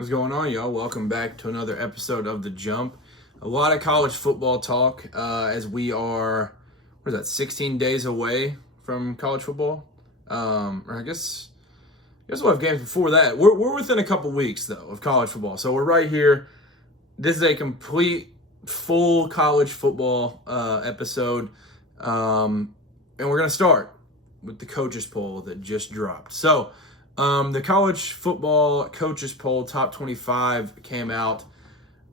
What's going on, y'all? Welcome back to another episode of The Jump. A lot of college football talk as we are, 16 days away from college football? Or I guess we'll have games before that. We're within a couple weeks, though, of college football. So we're right here. This is a complete, full college football episode. And we're going to start with the coaches poll that just dropped. So, the college football coaches poll top 25 came out.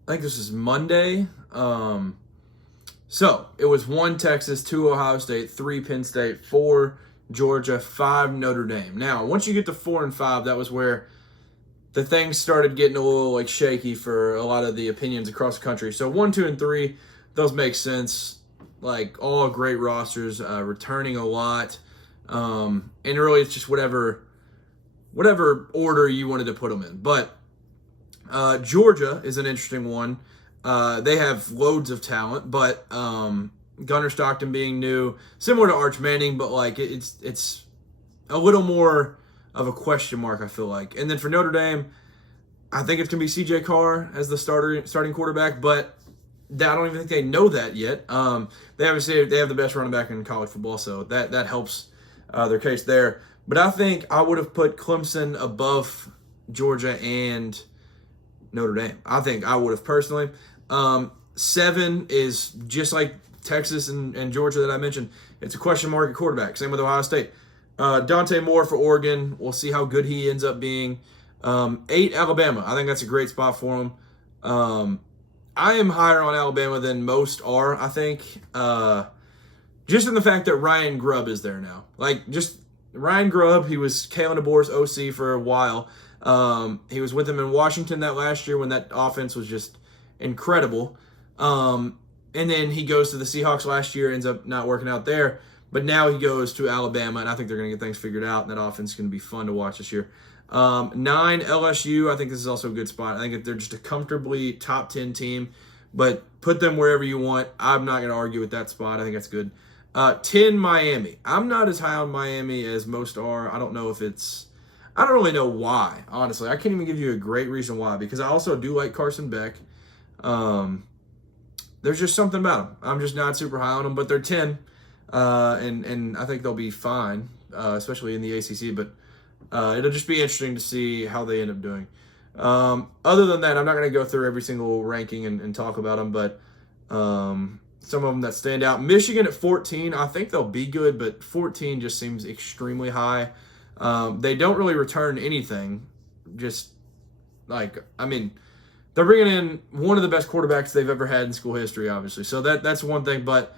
I think this is Monday. So it was 1 Texas, 2 Ohio State, 3 Penn State, 4 Georgia, 5 Notre Dame. Now, once you get to 4 and 5, that was where the things started getting a little shaky for a lot of the opinions across the country. So 1, 2, and 3, those make sense. All great rosters, returning a lot, and really it's just whatever order you wanted to put them in. But Georgia is an interesting one. They have loads of talent, but Gunnar Stockton being new, similar to Arch Manning, but it's a little more of a question mark, I feel like. And then for Notre Dame, I think it's going to be C.J. Carr as the starting quarterback, but I don't even think they know that yet. They have the best running back in college football, so that helps their case there. But I think I would have put Clemson above Georgia and Notre Dame. I think I would have personally. 7 is just like Texas and Georgia that I mentioned. It's a question mark at quarterback. Same with Ohio State. Dante Moore for Oregon. We'll see how good he ends up being. 8, Alabama. I think that's a great spot for him. I am higher on Alabama than most are, I think. Just in the fact that Ryan Grubb is there now. Ryan Grubb, he was Kalen DeBoer's OC for a while. He was with him in Washington that last year when that offense was just incredible. And then he goes to the Seahawks last year, ends up not working out there. But now he goes to Alabama, and I think they're going to get things figured out, and that offense is going to be fun to watch this year. 9, LSU. I think this is also a good spot. I think if they're just a comfortably top 10 team, but put them wherever you want. I'm not going to argue with that spot. I think that's good. 10, Miami. I'm not as high on Miami as most are. I don't really know why, honestly. I can't even give you a great reason why, because I also do like Carson Beck. There's just something about them. I'm just not super high on them, but they're 10, and I think they'll be fine, especially in the ACC, but it'll just be interesting to see how they end up doing. Other than that, I'm not going to go through every single ranking and talk about them, but some of them that stand out. Michigan at 14, I think they'll be good, but 14 just seems extremely high. They don't really return anything. They're bringing in one of the best quarterbacks they've ever had in school history, obviously. So that's one thing, but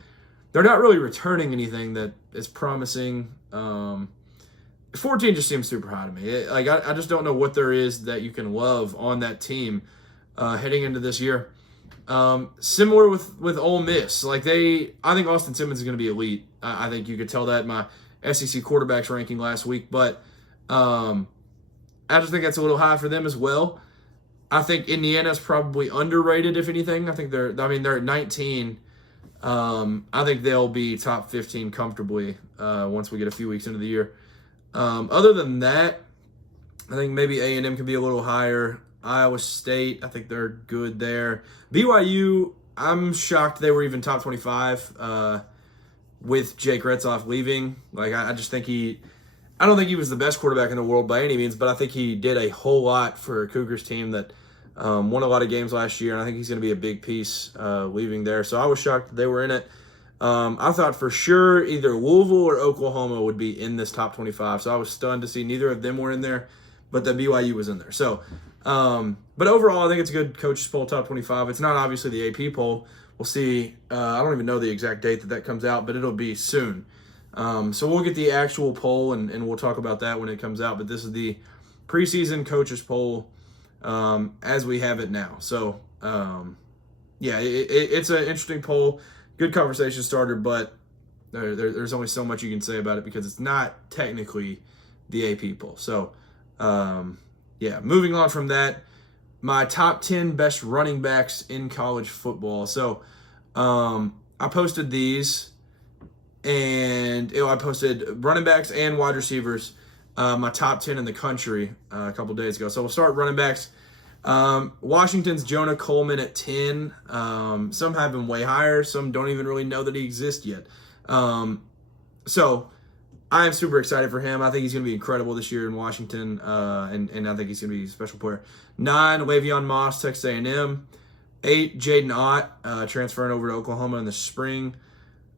they're not really returning anything that is promising. 14 just seems super high to me. I just don't know what there is that you can love on that team heading into this year. Similar with Ole Miss. I think Austin Simmons is going to be elite. I think you could tell that in my SEC quarterbacks ranking last week, but I just think that's a little high for them as well. I think Indiana's probably underrated, if anything. I think they're at 19. I think they'll be top 15 comfortably once we get a few weeks into the year. Other than that, I think maybe A&M could be a little higher. Iowa State, I think they're good there. BYU, I'm shocked they were even top 25 with Jake Retzoff leaving. I just think I don't think he was the best quarterback in the world by any means, but I think he did a whole lot for a Cougars team that won a lot of games last year, and I think he's going to be a big piece leaving there. So I was shocked that they were in it. I thought for sure either Louisville or Oklahoma would be in this top 25, so I was stunned to see neither of them were in there, but the BYU was in there. So, but overall, I think it's a good coaches poll, top 25. It's not obviously the AP poll. We'll see. I don't even know the exact date that comes out, but it'll be soon. So we'll get the actual poll, and we'll talk about that when it comes out. But this is the preseason coaches poll as we have it now. So, it's an interesting poll. Good conversation starter, but there's only so much you can say about it because it's not technically the AP poll. So, moving on from that, my top 10 best running backs in college football. So, I posted these, and I posted running backs and wide receivers, my top 10 in the country a couple days ago. So we'll start running backs. Washington's Jonah Coleman at 10. Some have him way higher. Some don't even really know that he exists yet. So I am super excited for him. I think he's going to be incredible this year in Washington, and I think he's going to be a special player. 9, Le'Veon Moss, Texas A&M. 8, Jaden Ott, transferring over to Oklahoma in the spring.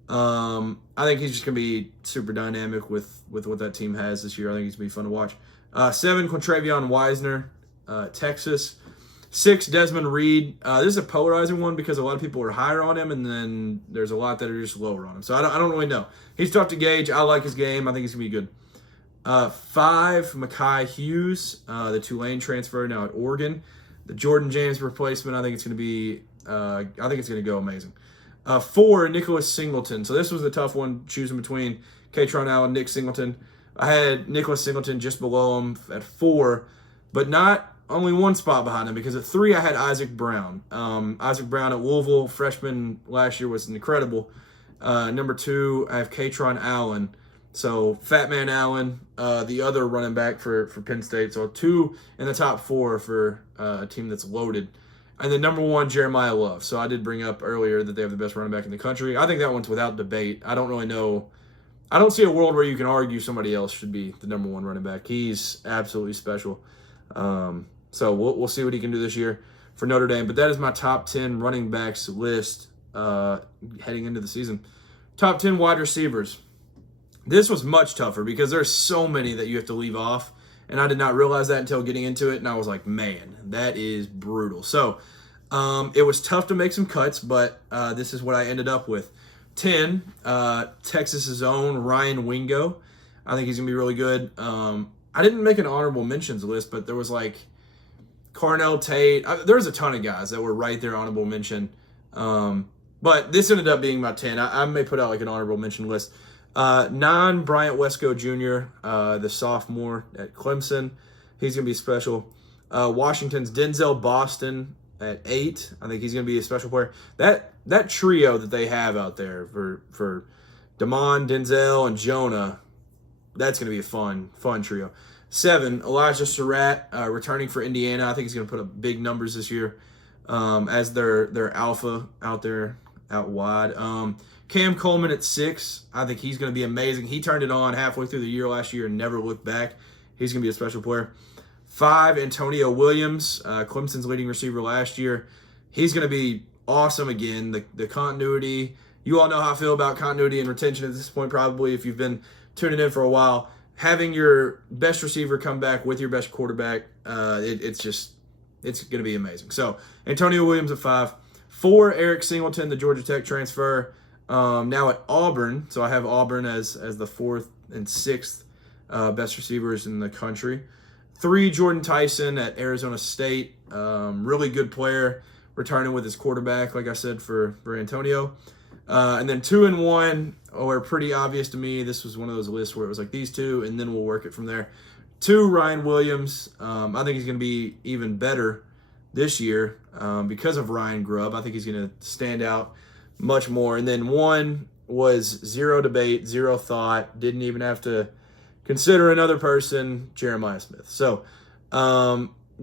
I think he's just going to be super dynamic with what that team has this year. I think he's going to be fun to watch. 7, Quintravion Wisner, Texas. 6, Desmond Reed. This is a polarizing one because a lot of people are higher on him, and then there's a lot that are just lower on him. So I don't really know. He's tough to gauge. I like his game. I think he's going to be good. 5, Mekhi Hughes, the Tulane transfer now at Oregon. The Jordan James replacement. I think it's going to be. I think it's going to go amazing. 4, Nicholas Singleton. So this was a tough one, choosing between Katron Allen, Nick Singleton. I had Nicholas Singleton just below him at 4, but not only one spot behind him, because at 3 I had Isaac Brown. Isaac Brown at Louisville, freshman last year, was incredible. Number 2, I have Katron Allen. So Fat Man Allen, the other running back for Penn State. So 2 in the top 4 for a team that's loaded. And then number 1, Jeremiah Love. So I did bring up earlier that they have the best running back in the country. I think that one's without debate. I don't really know. I don't see a world where you can argue somebody else should be the number 1 running back. He's absolutely special. So we'll see what he can do this year for Notre Dame. But that is my top 10 running backs list heading into the season. Top 10 wide receivers. This was much tougher because there's so many that you have to leave off. And I did not realize that until getting into it. And I was like, man, that is brutal. So it was tough to make some cuts, but this is what I ended up with. 10, Texas's own Ryan Wingo. I think he's going to be really good. I didn't make an honorable mentions list, but there was like Carnell Tate. There was a ton of guys that were right there, honorable mention. But this ended up being my 10. I may put out like an honorable mention list. 9, Bryant Wesco Jr., the sophomore at Clemson. He's going to be special. Washington's Denzel Boston at 8. I think he's going to be a special player. That trio that they have out there for Damon, Denzel, and Jonah, that's going to be a fun trio. 7, Elijah Surratt, returning for Indiana. I think he's going to put up big numbers this year as their alpha out there, out wide. Cam Coleman at 6. I think he's going to be amazing. He turned it on halfway through the year last year and never looked back. He's going to be a special player. 5, Antonio Williams, Clemson's leading receiver last year. He's going to be awesome again. The continuity. You all know how I feel about continuity and retention at this point, probably, if you've been tuning in for a while. Having your best receiver come back with your best quarterback, it's going to be amazing. So, Antonio Williams at 5. 4, Eric Singleton, the Georgia Tech transfer, now at Auburn. So I have Auburn as the 4th and 6th best receivers in the country. 3, Jordan Tyson at Arizona State. Really good player, returning with his quarterback, like I said, for Antonio. And then 2 and 1 are pretty obvious to me. This was one of those lists where it was like these 2, and then we'll work it from there. 2, Ryan Williams. I think he's going to be even better this year because of Ryan Grubb. I think he's going to stand out much more. And then 1 was zero debate, zero thought, didn't even have to consider another person, Jeremiah Smith. So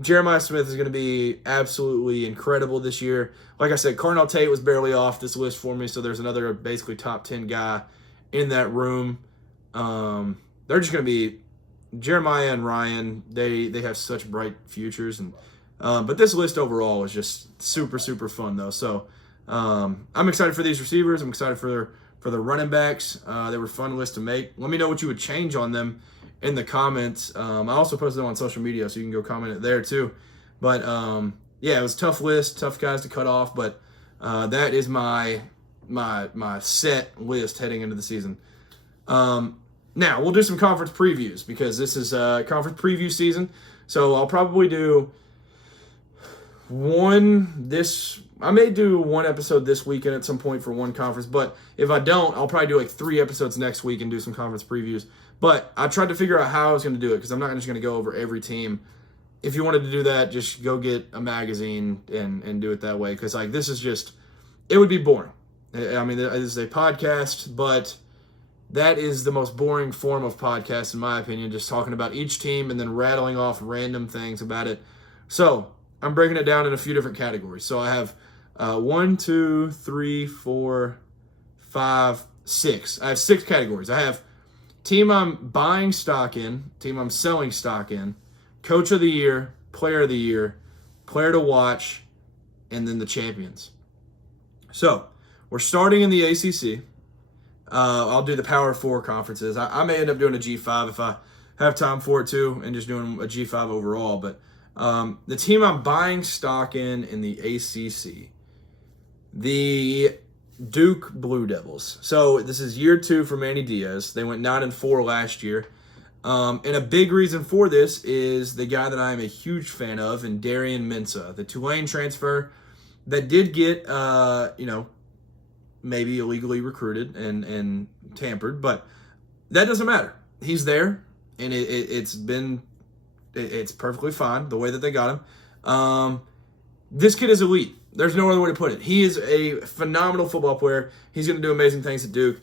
Jeremiah Smith is going to be absolutely incredible this year. Like I said, Carnell Tate was barely off this list for me, so there's another basically top 10 guy in that room. They're just going to be Jeremiah and Ryan. They have such bright futures, and but this list overall is just super, super fun though. So I'm excited for these receivers. I'm excited for the running backs. They were a fun list to make. Let me know what you would change on them in the comments. I also posted them on social media, so you can go comment it there too. But yeah, it was a tough list, tough guys to cut off, but that is my set list heading into the season. Now, we'll do some conference previews because this is conference preview season. So I'll probably do I may do one episode this weekend at some point for one conference, but if I don't, I'll probably do like 3 episodes next week and do some conference previews. But I tried to figure out how I was going to do it because I'm not just going to go over every team. If you wanted to do that, just go get a magazine and do it that way, because like this is just, it would be boring. I mean, this is a podcast, but that is the most boring form of podcast in my opinion, just talking about each team and then rattling off random things about it. So I'm breaking it down in a few different categories. So I have 1, 2, 3, 4, 5, 6. I have 6 categories. I have team I'm buying stock in, team I'm selling stock in, coach of the year, player of the year, player to watch, and then the champions. So we're starting in the ACC. I'll do the Power 4 conferences. I may end up doing a G5 if I have time for it too, and just doing a G5 overall. But the team I'm buying stock in the ACC, the Duke Blue Devils. So this is year 2 for Manny Diaz. They went 9-4 last year. And a big reason for this is the guy that I am a huge fan of, and Darian Mensah, the Tulane transfer that did get, maybe illegally recruited and tampered, but that doesn't matter. He's there, and it's perfectly fine the way that they got him. This kid is elite. There's no other way to put it. He is a phenomenal football player. He's going to do amazing things at Duke,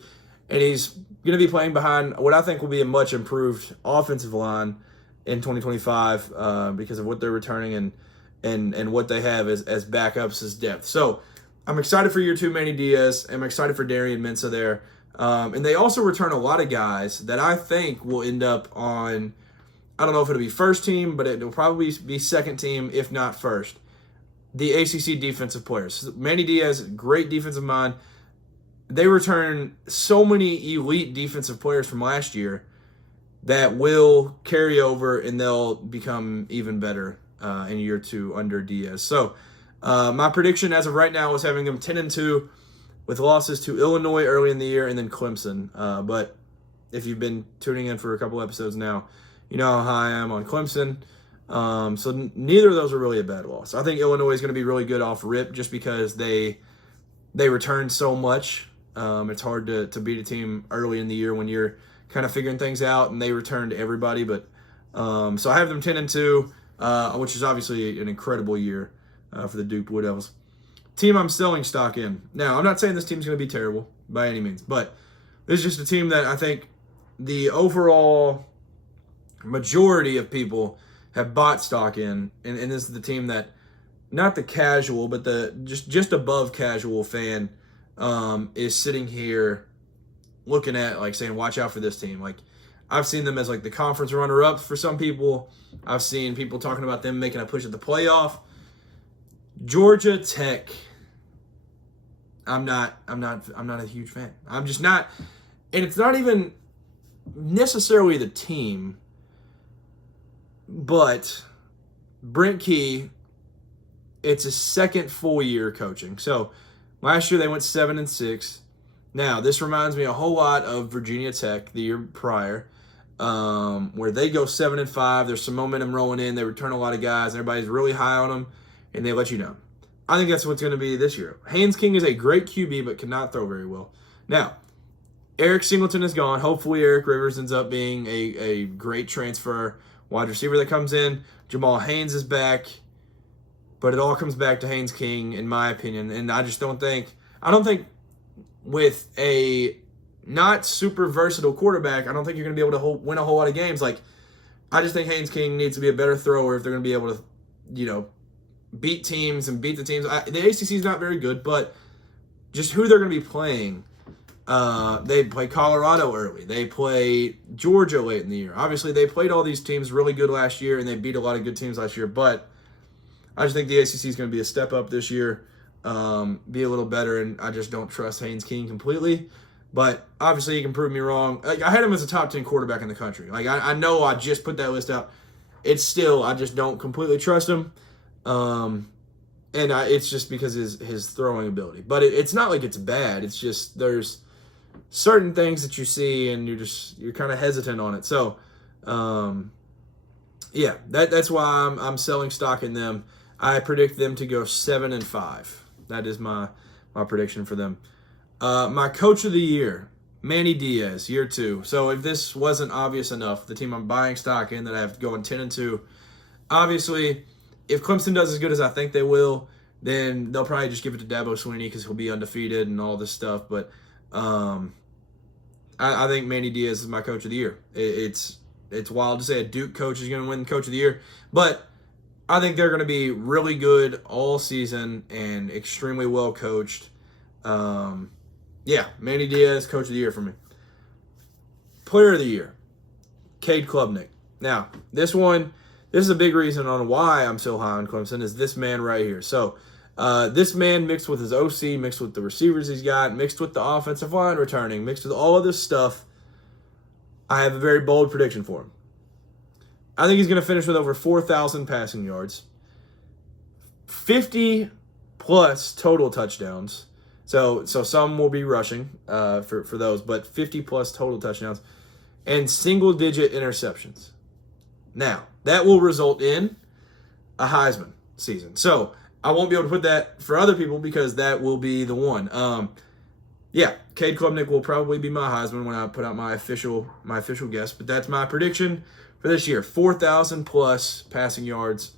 and he's going to be playing behind what I think will be a much improved offensive line in 2025 because of what they're returning and what they have as backups as depth. So I'm excited for year 2 Manny Diaz. I'm excited for Darian Mensah there. And they also return a lot of guys that I think will end up on, I don't know if it'll be first team, but it'll probably be second team, if not first. The ACC defensive players. Manny Diaz, great defensive mind. They return so many elite defensive players from last year that will carry over, and they'll become even better in year 2 under Diaz. So my prediction as of right now is having them 10-2 with losses to Illinois early in the year and then Clemson. But if you've been tuning in for a couple episodes now, you know how high I am on Clemson. So neither of those are really a bad loss. I think Illinois is going to be really good off rip just because they return so much. It's hard to beat a team early in the year when you're kind of figuring things out, and they return to everybody. But so I have them 10-2, which is obviously an incredible year for the Duke Blue Devils. Team I'm selling stock in. Now, I'm not saying this team's going to be terrible by any means, but this is just a team that I think the overall majority of people have bought stock in, and this is the team that, not the casual, but the just above casual fan is sitting here looking at, like, saying, watch out for this team. Like, I've seen them as, like, the conference runner-up for some people. I've seen people talking about them making a push at the playoff. Georgia Tech, I'm not a huge fan. I'm just not, and it's not even necessarily the team, but Brent Key, it's his second full year coaching. So last year they went 7-6. Now this reminds me a whole lot of Virginia Tech the year prior, where they go 7-5. There's some momentum rolling in. They return a lot of guys. Everybody's really high on them, and they let you down. I think that's what's going to be this year. Haynes King is a great QB, but cannot throw very well. Now, Eric Singleton is gone. Hopefully Eric Rivers ends up being a great transfer wide receiver that comes in. Jamal Haynes is back, but it all comes back to Haynes King, in my opinion. And I don't think with a not super versatile quarterback, I don't think you're going to be able to win a whole lot of games. Like, I just think Haynes King needs to be a better thrower if they're going to be able to, beat teams and beat the teams. The ACC is not very good, but just who they're going to be playing. They play Colorado early. They play Georgia late in the year. Obviously, they played all these teams really good last year, and they beat a lot of good teams last year. But I just think the ACC is going to be a step up this year, be a little better, and I just don't trust Haynes King completely. But obviously, he can prove me wrong. Like, I had him as a top 10 quarterback in the country. Like, I know I just put that list out. It's still, I just don't completely trust him. It's just because his throwing ability. But it's not like it's bad. It's just there's certain things that you see and you're kind of hesitant on it. So, that's why I'm selling stock in them. I predict them to go 7-5. That is my prediction for them. My coach of the year, Manny Diaz, year 2. So if this wasn't obvious enough, the team I'm buying stock in that I have going 10-2, obviously, if Clemson does as good as I think they will, then they'll probably just give it to Dabo Swinney because he'll be undefeated and all this stuff. But I think Manny Diaz is my coach of the year. It's wild to say a Duke coach is going to win coach of the year, but I think they're going to be really good all season and extremely well coached. Yeah, Manny Diaz, Coach of the Year for me. Player of the Year, Cade Klubnik. Now, this is a big reason on why I'm so high on Clemson, is this man right here. So, this man mixed with his OC, mixed with the receivers he's got, mixed with the offensive line returning, mixed with all of this stuff, I have a very bold prediction for him. I think he's going to finish with over 4,000 passing yards, 50-plus total touchdowns. So some will be rushing for those, but 50-plus total touchdowns and single-digit interceptions. Now, that will result in a Heisman season. So I won't be able to put that for other people because that will be the one. Cade Klubnik will probably be my Heisman when I put out my official guess, but that's my prediction for this year. 4,000-plus passing yards,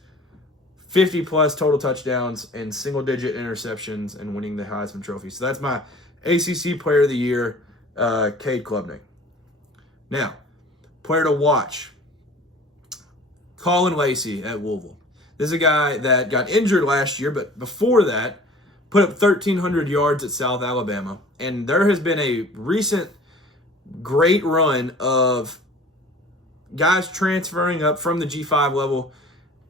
50-plus total touchdowns, and single-digit interceptions, and winning the Heisman Trophy. So that's my ACC Player of the Year, Cade Klubnik. Now, player to watch, Colin Lacey at Louisville. This is a guy that got injured last year, but before that, put up 1,300 yards at South Alabama. And there has been a recent great run of guys transferring up from the G5 level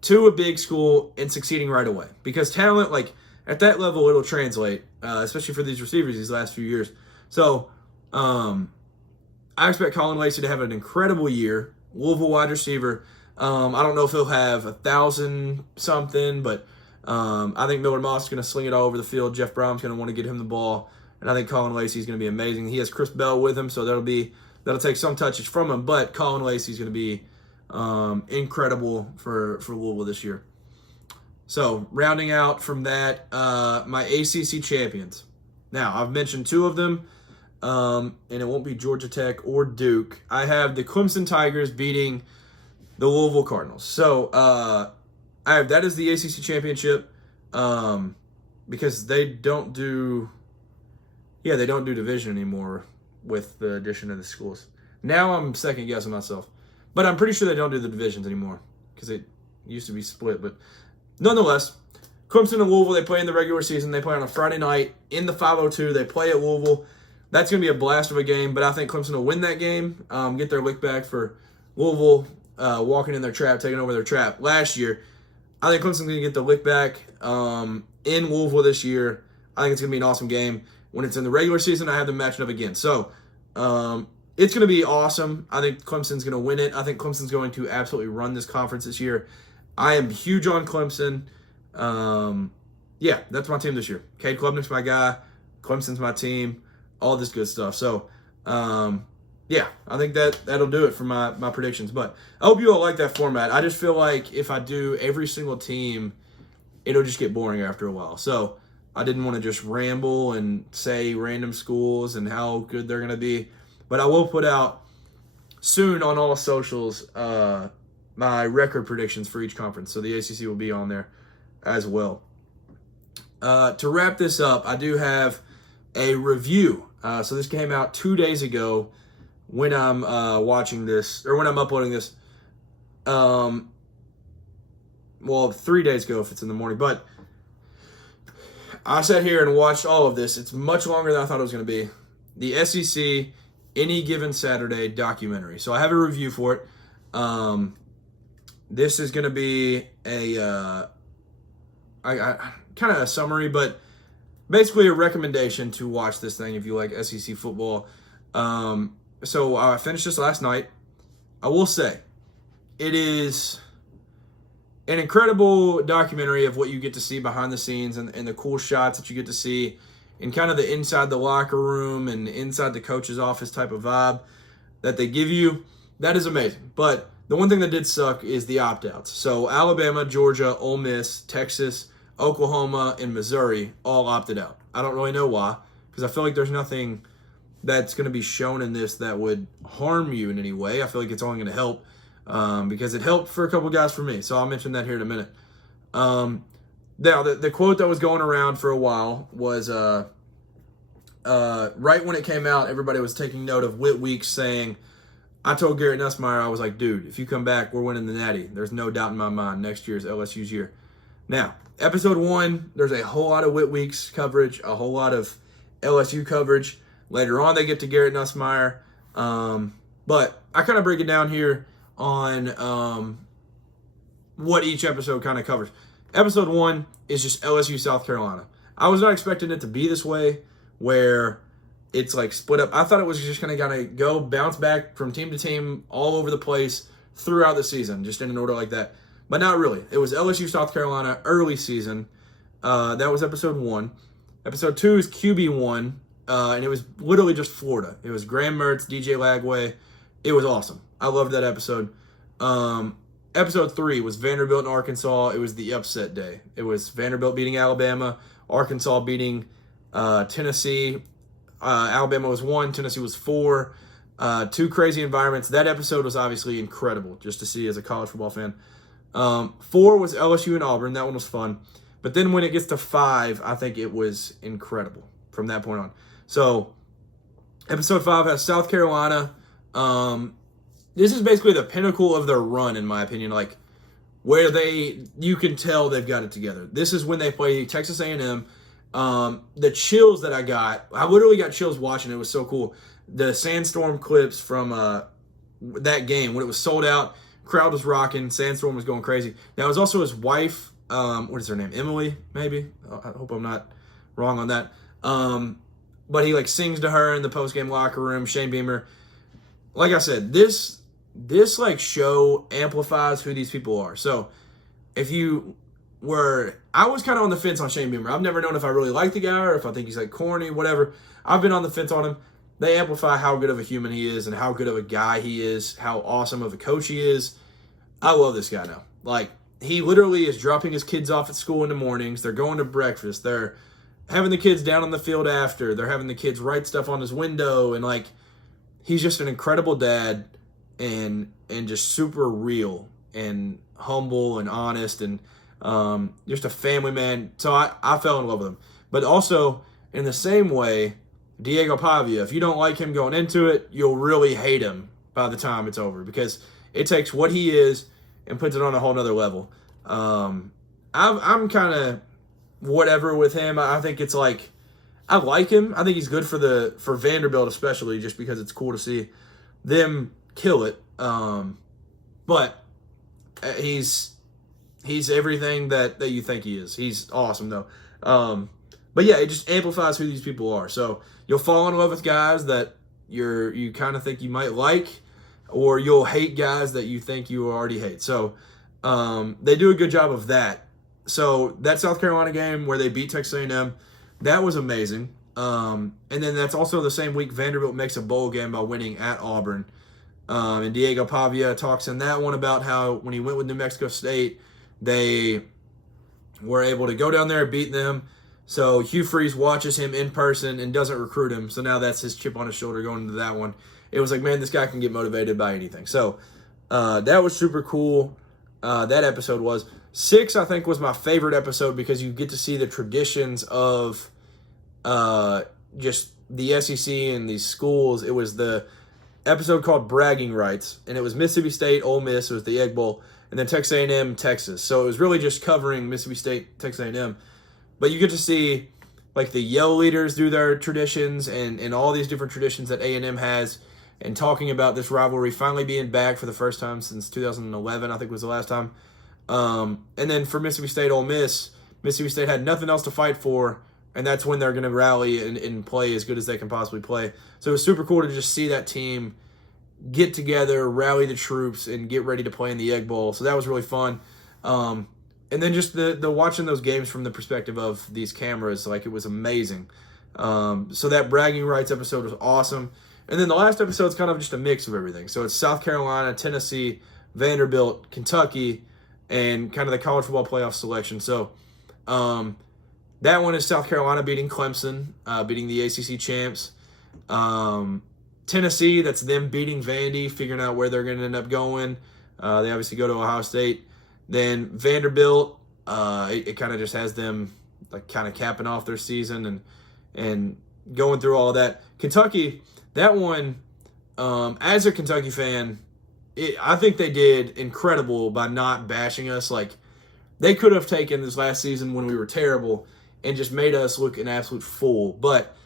to a big school and succeeding right away. Because talent, like, at that level, it'll translate, especially for these receivers these last few years. So, I expect Colin Lacey to have an incredible year. Louisville wide receiver. I don't know if he'll have 1,000-something, but I think Miller Moss is going to sling it all over the field. Jeff Brown's going to want to get him the ball. And I think Colin Lacey is going to be amazing. He has Chris Bell with him, so that'll take some touches from him. But Colin Lacey is going to be incredible for Louisville this year. So, rounding out from that, my ACC champions. Now, I've mentioned two of them, and it won't be Georgia Tech or Duke. I have the Clemson Tigers beating the Louisville Cardinals. So, that is the ACC championship because they don't do division anymore with the addition of the schools. Now I'm second guessing myself. But I'm pretty sure they don't do the divisions anymore because it used to be split. But nonetheless, Clemson and Louisville, they play in the regular season. They play on a Friday night in the 502. They play at Louisville. That's going to be a blast of a game, but I think Clemson will win that game, get their lick back for Louisville walking in their trap, taking over their trap last year. I think Clemson's going to get the lick back in Louisville this year. I think it's going to be an awesome game. When it's in the regular season, I have them matching up again. So, it's going to be awesome. I think Clemson's going to win it. I think Clemson's going to absolutely run this conference this year. I am huge on Clemson. That's my team this year. Cade Klubnik's my guy. Clemson's my team. All this good stuff. So, I think that'll do it for my predictions. But I hope you all like that format. I just feel like if I do every single team, it'll just get boring after a while. So I didn't want to just ramble and say random schools and how good they're going to be. But I will put out soon on all socials my record predictions for each conference. So the ACC will be on there as well. To wrap this up, I do have a review. So this came out 2 days ago when I'm watching this, or when I'm uploading this. 3 days ago if it's in the morning. But I sat here and watched all of this. It's much longer than I thought it was going to be. The SEC Any Given Saturday documentary. So I have a review for it. This is going to be a kind of a summary, but basically a recommendation to watch this thing if you like SEC football. So I finished this last night. I will say, it is an incredible documentary of what you get to see behind the scenes and the cool shots that you get to see and kind of the inside the locker room and inside the coach's office type of vibe that they give you. That is amazing. But the one thing that did suck is the opt-outs. So Alabama, Georgia, Ole Miss, Texas, Oklahoma, and Missouri all opted out. I don't really know why, because I feel like there's nothing that's going to be shown in this that would harm you in any way. I feel like it's only going to help because it helped for a couple guys for me. So I'll mention that here in a minute. Now, the quote that was going around for a while was right when it came out, everybody was taking note of Whit Weeks saying, I told Garrett Nussmeier, I was like, dude, if you come back, we're winning the Natty. There's no doubt in my mind. Next year is LSU's year. Now, episode 1, there's a whole lot of Whit Weeks coverage, a whole lot of LSU coverage. Later on, they get to Garrett Nussmeier. But I kind of break it down here on what each episode kind of covers. Episode 1 is just LSU South Carolina. I was not expecting it to be this way, where it's like split up. I thought it was just going to go bounce back from team to team all over the place throughout the season, just in an order like that. But not really. It was LSU South Carolina early season. That was episode 1. Episode 2 is QB1, and it was literally just Florida. It was Graham Mertz, DJ Lagway. It was awesome. I loved that episode. Episode 3 was Vanderbilt and Arkansas. It was the upset day. It was Vanderbilt beating Alabama, Arkansas beating Tennessee. Alabama was 1, Tennessee was 4. 2 crazy environments. That episode was obviously incredible just to see as a college football fan. 4 was LSU and Auburn. That one was fun. But then when it gets to 5, I think it was incredible from that point on. So episode 5 has South Carolina. This is basically the pinnacle of their run, in my opinion, like where you can tell they've got it together. This is when they play Texas A&M. The chills that I literally got chills watching it. It was so cool. The Sandstorm clips from that game when it was sold out, crowd was rocking, Sandstorm was going crazy. Now it was also his wife, what is her name? Emily, maybe? I hope I'm not wrong on that. But he like sings to her in the post-game locker room, Shane Beamer. Like I said, this like show amplifies who these people are. So if you I was kind of on the fence on Shane Beamer. I've never known if I really like the guy or if I think he's like corny, whatever. I've been on the fence on him. They amplify how good of a human he is and how good of a guy he is, how awesome of a coach he is. I love this guy now. Like, he literally is dropping his kids off at school in the mornings. They're going to breakfast. They're having the kids down on the field after. They're having the kids write stuff on his window. And, like, he's just an incredible dad and just super real and humble and honest and just a family man. So I fell in love with him. But also, in the same way, Diego Pavia, if you don't like him going into it, you'll really hate him by the time it's over because it takes what he is and puts it on a whole nother level. I'm kind of whatever with him. I think it's like, I like him. I think he's good for Vanderbilt especially just because it's cool to see them kill it. But he's everything that you think he is. He's awesome though. But yeah, it just amplifies who these people are. So you'll fall in love with guys that you kind of think you might like, or you'll hate guys that you think you already hate. So they do a good job of that. So that South Carolina game where they beat Texas A&M, that was amazing. And then that's also the same week Vanderbilt makes a bowl game by winning at Auburn. And Diego Pavia talks in that one about how when he went with New Mexico State, they were able to go down there and beat them. So Hugh Freeze watches him in person and doesn't recruit him. So now that's his chip on his shoulder going into that one. It was like, man, this guy can get motivated by anything. So that was super cool. That episode was. 6, I think, was my favorite episode because you get to see the traditions of just the SEC and these schools. It was the episode called Bragging Rights, and it was Mississippi State, Ole Miss. It was the Egg Bowl, and then Texas A&M, Texas. So it was really just covering Mississippi State, Texas A&M. But you get to see like the Yell leaders do their traditions and all these different traditions that A&M has, and talking about this rivalry finally being back for the first time since 2011, I think was the last time. And then for Mississippi State, Ole Miss, Mississippi State had nothing else to fight for, and that's when they're going to rally and play as good as they can possibly play. So it was super cool to just see that team get together, rally the troops, and get ready to play in the Egg Bowl. So that was really fun. And then just the watching those games from the perspective of these cameras, like it was amazing. So that Bragging Rights episode was awesome. And then the last episode is kind of just a mix of everything. So it's South Carolina, Tennessee, Vanderbilt, Kentucky, and kind of the college football playoff selection. So that one is South Carolina beating Clemson, beating the ACC champs. Tennessee, that's them beating Vandy, figuring out where they're going to end up going. They obviously go to Ohio State. Then Vanderbilt, it kind of just has them like kind of capping off their season and going through all of that. Kentucky, that one, as a Kentucky fan, I think they did incredible by not bashing us. Like, they could have taken this last season when we were terrible and just made us look an absolute fool. But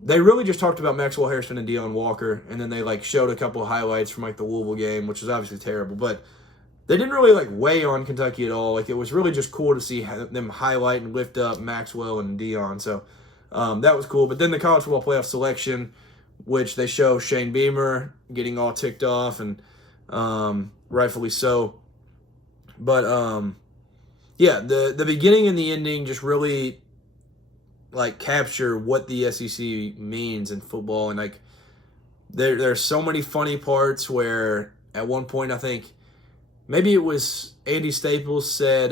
they really just talked about Maxwell Harrison and Deion Walker, and then they like showed a couple of highlights from like the Louisville game, which was obviously terrible. But they didn't really like weigh on Kentucky at all. Like, it was really just cool to see them highlight and lift up Maxwell and Deion. So that was cool. But then the college football playoff selection, which they show Shane Beamer getting all ticked off, and rightfully so. But yeah, the beginning and the ending just really like capture what the SEC means in football. And like there's so many funny parts where at one point, I think maybe it was Andy Staples said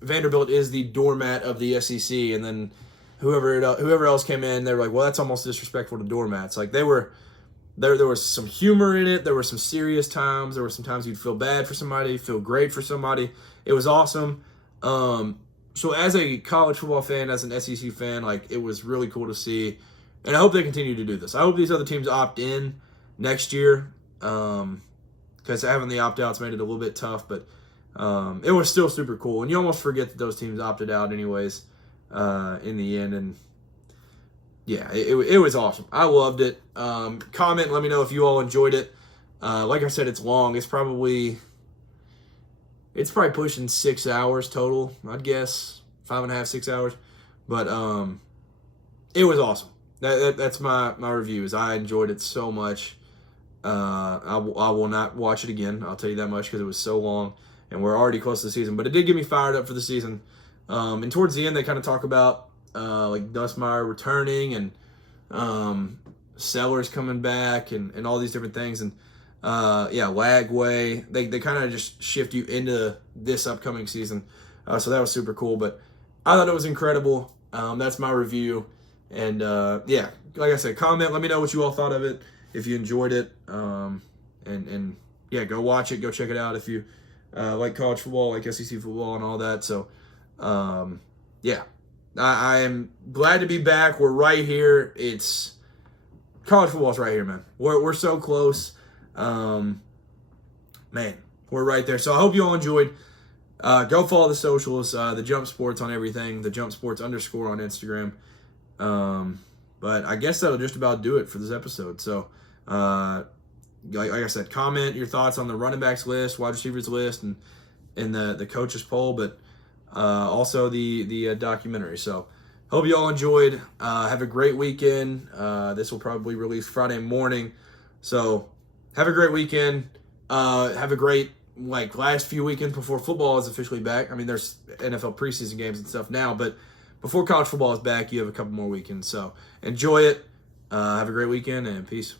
Vanderbilt is the doormat of the SEC, and then whoever else came in, they were like, well, that's almost disrespectful to doormats. Like, there was some humor in it. There were some serious times. There were some times you'd feel bad for somebody, feel great for somebody. It was awesome. So as a college football fan, as an SEC fan, like, it was really cool to see. And I hope they continue to do this. I hope these other teams opt in next year, because having the opt-outs made it a little bit tough. But it was still super cool. And you almost forget that those teams opted out anyways in the end. And yeah, it was awesome. I loved it. Comment, let me know if you all enjoyed it. Like I said, it's long. It's probably pushing 6 hours total, I'd guess. 5.5, 6 hours. But it was awesome. That's my review. Is I enjoyed it so much. I will not watch it again. I'll tell you that much, because it was so long, and we're already close to the season. But it did get me fired up for the season. And towards the end, they kind of talk about like Nussmeier returning and Sellers coming back and all these different things. And yeah, Lagway. They kind of just shift you into this upcoming season. So that was super cool. But I thought it was incredible. That's my review. And yeah, like I said, comment. Let me know what you all thought of it, if you enjoyed it. And yeah, go watch it. Go check it out if you like college football, like SEC football and all that. So yeah, I am glad to be back. We're right here. It's college football's right here, man. We're so close. Man, we're right there. So I hope you all enjoyed. Go follow the socials, the Jump Sports on everything, the Jump Sports _ on Instagram. But I guess that'll just about do it for this episode. So, like I said, comment your thoughts on the running backs list, wide receivers list, and the coaches poll, but also the documentary. So, hope you all enjoyed. Have a great weekend. This will probably release Friday morning. So, have a great weekend. Have a great last few weekends before football is officially back. I mean, there's NFL preseason games and stuff now, but before college football is back, you have a couple more weekends. So enjoy it. Have a great weekend, and peace.